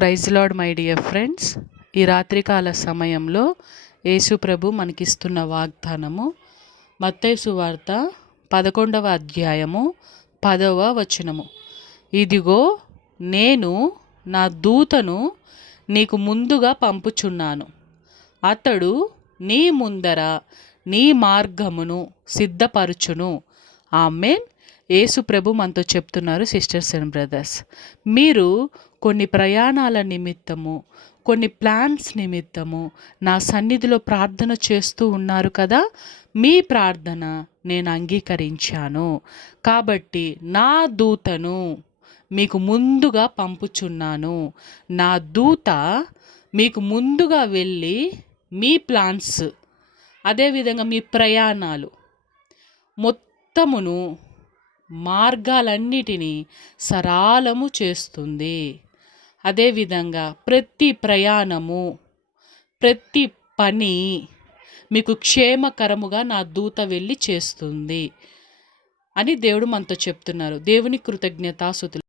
Praise lord my dear friends. ఈ రాత్రికాల సమయంలో యేసు ప్రభు మనకిస్తున్న వాగ్దానము మత్తయి సువార్త 11వ అధ్యాయము 10వ వచనము. ఇదిగో నేను నా దూతను నీకు ముందుగా పంపుచున్నాను. అతడు నీ ముందర నీ మార్గమును సిద్ధపరచును. ఆమేన్. యేసు ప్రభు మనతో చెప్తున్నారు సిస్టర్స్ అండ్ బ్రదర్స్, మీరు కొన్ని ప్రయాణాల నిమిత్తము, కొన్ని ప్లాన్స్ నిమిత్తము నా సన్నిధిలో ప్రార్థన చేస్తూ ఉన్నారు కదా. మీ ప్రార్థన నేను అంగీకరించాను కాబట్టి నా దూతను మీకు ముందుగా పంపుచున్నాను. నా దూత మీకు ముందుగా వెళ్ళి మీ ప్లాన్స్, అదేవిధంగా మీ ప్రయాణాలు మొత్తమును మార్గాలన్నిటినీ సరాలము చేస్తుంది. అదేవిధంగా ప్రతి ప్రయాణము, ప్రతి పని మీకు క్షేమకరముగా నా దూత వెళ్ళి చేస్తుంది అని దేవుడు మనతో చెప్తున్నారు. దేవుని కృతజ్ఞతాస్తుతులు.